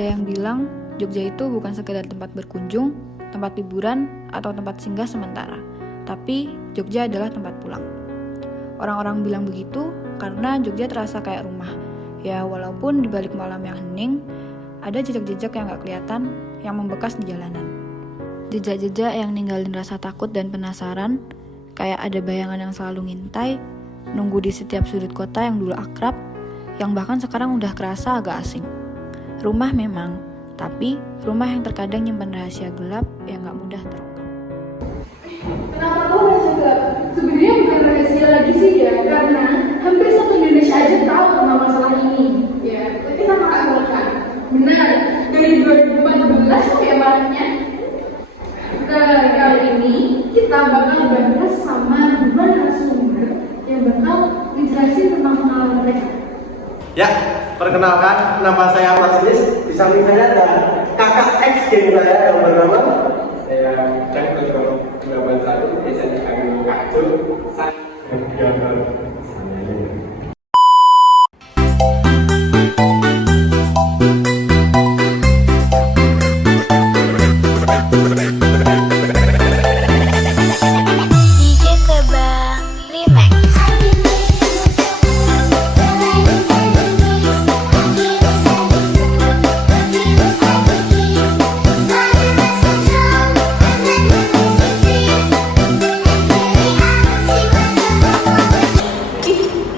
Ada yang bilang Jogja itu bukan sekedar tempat berkunjung, tempat liburan, atau tempat singgah sementara, tapi Jogja adalah tempat pulang. Orang-orang bilang begitu karena Jogja terasa kayak rumah. Ya walaupun di balik malam yang hening, ada jejak-jejak yang gak kelihatan yang membekas di jalanan. Jejak-jejak yang ninggalin rasa takut dan penasaran, kayak ada bayangan yang selalu ngintai, nunggu di setiap sudut kota yang dulu akrab, yang bahkan sekarang udah kerasa agak asing. Rumah memang, tapi rumah yang terkadang nyimpan rahasia gelap yang gak mudah terungkap. Kenapa kok rahasia gelap? Sebenarnya bukan rahasia lagi sih ya, karena hampir satu Indonesia aja tahu tentang masalah ini. Ya, tapi kita makan. Benar, dari 2014 kok ya maraknya. Nah, kali ini kita bakal bahas sama dua narasumber yang bakal dijelasin tentang pengalaman mereka. Ya, perkenalkan, nama saya Mas Lis. Di samping saya ada kakak X geng saya yang bernama saya Cak Kodro 81 SNI Kami Kacul Saya DJ Tebang Remix.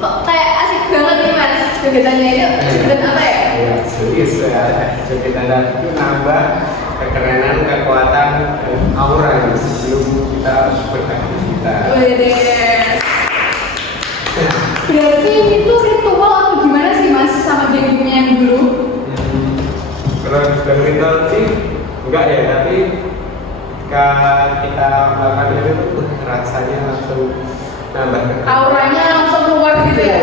Kok kayak asik banget nih mas, kegiatannya itu kegiatan apa ya? ya serius ya. Jadi tanda itu nambah kekerenan, kekuatan, dan aura yang sebelum kita beraktivitas. Wih, berarti itu ritual atau gimana sih mas sama gengnya yang dulu? Kalau dari ritual sih enggak ya, tapi ketika kita melakukan itu rasanya langsung nambah kekerenan. Auranya langsung keluar gitu ya?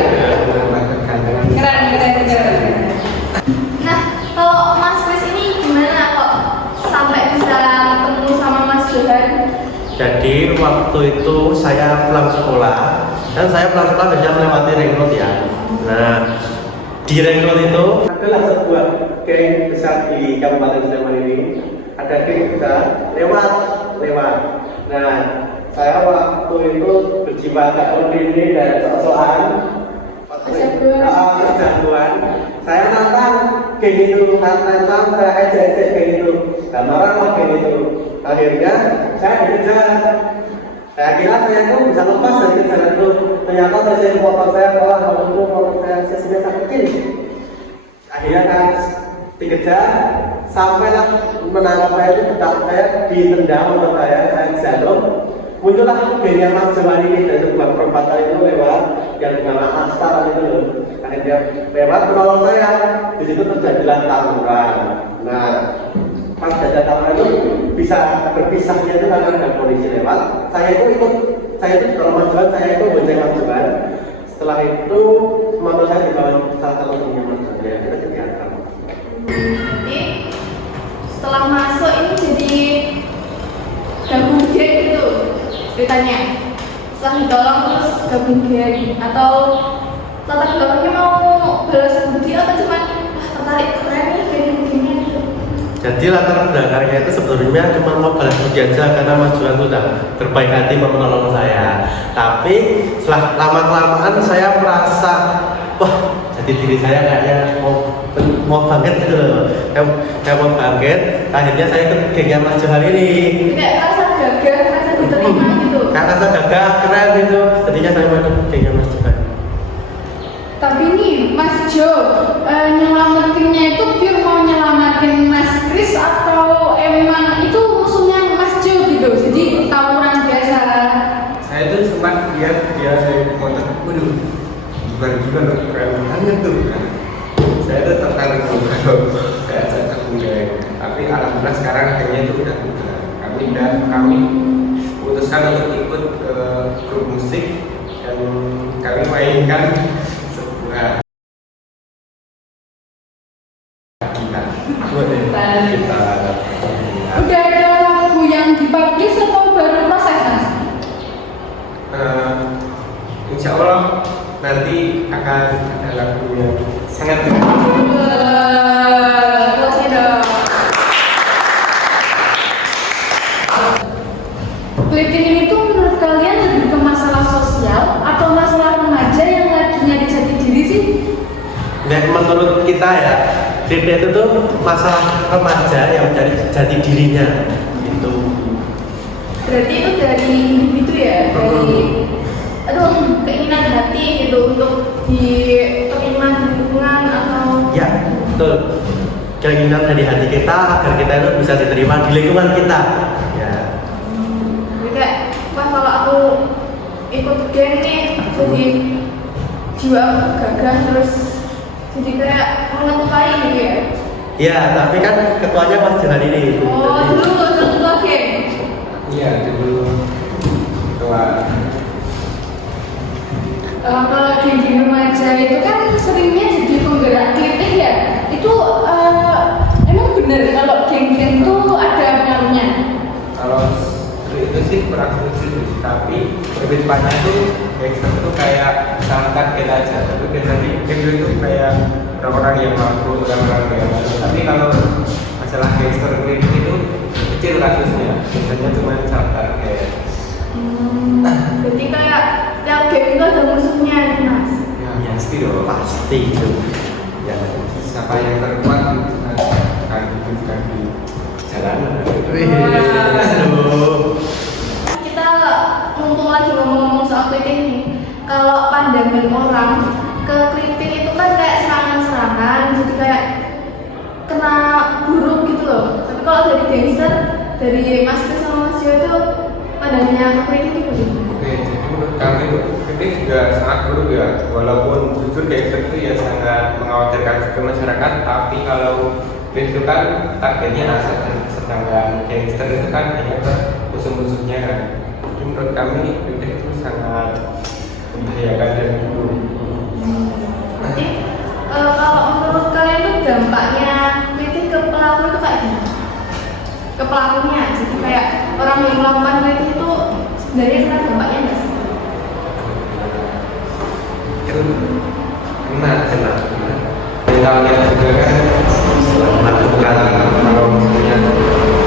Nambah kekerenan. Keren. Nah, kalau Mas Chris ini gimana kok sampai bisa ketemu sama Mas Johan? Jadi waktu itu saya pulang sekolah, dan saya pulang sekolah biasanya melewati ring road ya. Nah, di ring road itu adalah sebuah geng besar di Kabupaten Sleman ini. Ada geng besar lewat. Nah, saya waktu itu berjiwa agak ini dan sok-sokan. Kejagoan. Saya nantang geng itu, nantang saya ajak geng itu. Dan marah geng itu. Akhirnya saya dikejar. Saya kira saya itu bisa lepas dari kejaran itu. Ternyata saya motor saya kalah, motor saya sudah sakitin. Akhirnya kan dikejar, sampailah menangkap saya itu tetap saya ditendang motor saya jatuh. Muncullah gengnya Mas Johan ini dari sebuah perempatan itu lewat yang bernama Astar itu loh. Akhirnya lewat menolong saya. Di situ terjadilah tawuran. Nah, pas ada tawuran itu bisa berpisahnya itu karena ada polisi lewat. Saya itu kalau Mas Johan, saya itu bonceng Mas Johan. Setelah itu motor saya dibawa salah satu gengnya Mas Johan. Ya, kita kegiatan. Jadi setelah masuk ini jadi gabung geng gitu ceritanya. Setelah ditolong terus gabung geng atau latar belakangnya mau balas budi atau cuman tertarik keren nih geng-gengnya gitu. jadi latar belakangnya itu sebetulnya cuma mau balas budi aja karena Mas Johan itu udah berbaik hati mau menolong saya. Tapi setelah lama-kelamaan saya merasa wah, jadi diri saya kayaknya mau bangkit gitu loh. Kayak mau bangkit, akhirnya saya ikut gengnya Mas Johan ini. Kayak rasa gagah, rasa diterima gitu. Kayak rasa gagah, keren gitu. Jadinya saya mau ikut gengnya Mas Johan. Tapi nih Mas Jo, nyelamatinnya itu pure mau nyelamatin Mas Chris atau emang itu musuhnya Mas Jo gitu? Jadi tawuran biasa. Saya tuh sempat lihat dia dari motor, waduh, bukan juga loh, keren banget tuh. Saya tuh tertarik kalau saya ajak gabung geng. Tapi alhamdulillah sekarang gengnya itu udah kami putuskan untuk ikut grup musik dan kami mainkan sebuah kita. Udah ada lagu yang dipublish atau baru proses mas? Insya Allah nanti akan ada lagu yang sangat Kalau saya kritik itu tuh masalah remaja yang mencari jati dirinya gitu. Berarti itu dari individu ya, dari keinginan hati gitu untuk diterima di lingkungan atau Ya, betul. Keinginan dari hati kita agar kita itu bisa diterima di lingkungan kita. Ya. jadi kayak wah kalau aku ikut geng nih jadi jiwa aku gagah terus jadi kayak mengetuai gitu ya. Ya, tapi kan ketuanya Mas Jalan ini. Oh dulu ketua geng. Iya, dulu ketua. Kalau geng remaja itu kan seringnya jadi penggerak kritik ya. Itu emang bener kalau geng-geng itu ada pengaruhnya. Kalau itu sih kurang setuju, tapi lebih banyak tuh gangster itu kayak misalkan kita aja, tapi biasanya gangster itu kayak orang-orang yang mampu, orang-orang yang mampu. Tapi kalau masalah gangster kritik itu kecil kasusnya, biasanya cuma misalkan kayak Berarti kayak tiap geng itu ada musuhnya nih mas. ya pasti dong. Pasti itu. Ya. Siapa yang terkuat akan ditunjukkan di jalanan. Aduh. Kita mumpung lagi ngomong-ngomong soal kritik nih. Kalau pandangan orang ke kritik itu kan kayak serangan-serangan, jadi kayak kena buruk gitu loh. Tapi kalau dari gangster, dari Mas Chris sama Mas Jo itu pandangannya ke kritik itu gimana? Oke, jadi menurut kami itu kritik juga sangat buruk ya. Walaupun jujur gangster itu ya sangat mengkhawatirkan ke masyarakat, tapi kalau itu kan targetnya aset, sedangkan gangster itu kan hanya ke musuh-musuhnya kan. Jadi menurut kami kritik itu sangat membahayakan dan buruk. Berarti kalau menurut kalian tuh dampaknya kritik ke pelaku itu kayak gimana? Ke pelakunya, jadi kayak orang yang melakukan kritik itu sebenarnya kena dampaknya nggak sih? Kena. Mentalnya juga kan melakukan kalau misalnya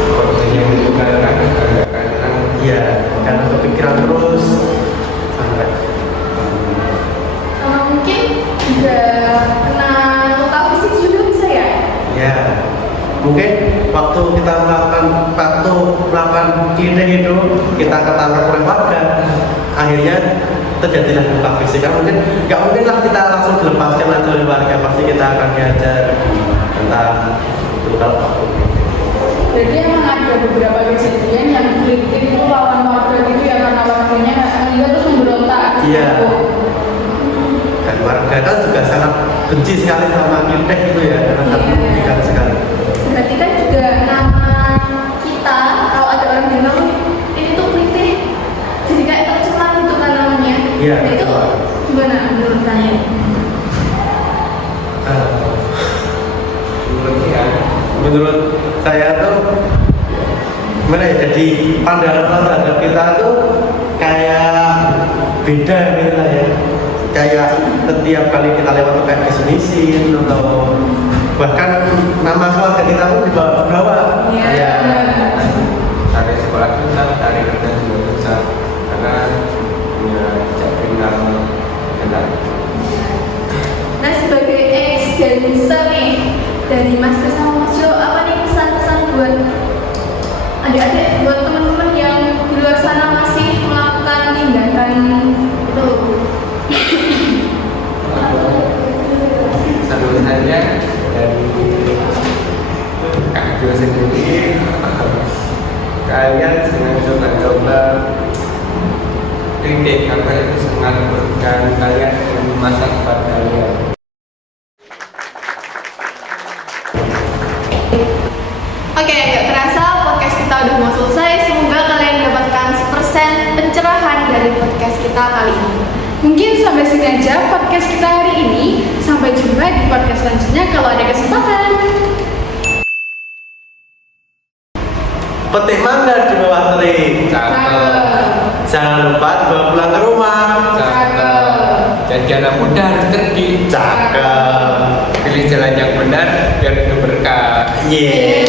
korbannya juga kan agak kadang Iya, karena kepikiran terus sampai Mungkin juga kena luka fisik juga bisa ya? ya mungkin waktu kita melakukan kritik itu kita ketangkap oleh warga, akhirnya terjadilah luka fisik. Kan mungkin nggak mungkin lah kita langsung dilepaskan aja oleh warga, pasti kita akan diajar tentang itu kalau Jadi emang ada beberapa kejadian yang kritik itu lawan warga gitu ya karena warganya dia terus memberontak. Iya. Dan warga kan juga sangat benci sekali sama kritik itu ya, karena sangat merugikan sekali. Berarti kan juga nama kita kalau ada orang bilang ini tuh kritik jadi kayak tercemar gitu kan namanya. Iya. Nah, itu gimana menurut kalian? Menurut saya tuh gimana ya, jadi pandangan orang terhadap kita tuh kayak beda gitu lah ya. Kayak setiap kali kita lewat kayak disinisin atau bahkan nama keluarga kita pun dibawa-bawa. Iya. Ya. dari sekolah kita, dari kerja juga bisa karena punya jejak kriminal kenal. Nah sebagai ex-gangster nih dari Mas Chris sama Mas Jo, apa nih pesan-pesan buat adik-adik, buat teman-teman yang di luar sana masih melakukan tindakan itu? Pesan-pesannya dari Kak Jo sendiri, kalian jangan coba-coba kritik karena itu sangat merugikan kalian dan masa depan kalian. Oke, gak terasa podcast kita udah mau selesai. Semoga kalian mendapatkan 1% pencerahan dari podcast kita kali ini. Mungkin sampai sini aja podcast kita hari ini. Sampai jumpa di podcast selanjutnya kalau ada kesempatan. Petik mangga di bawah terik. Cakep. Jangan lupa dibawa pulang ke rumah. Cakep. Jadi anak muda harus cerdik. Cakep. Pilih jalan yang benar biar itu berkah. Yeah.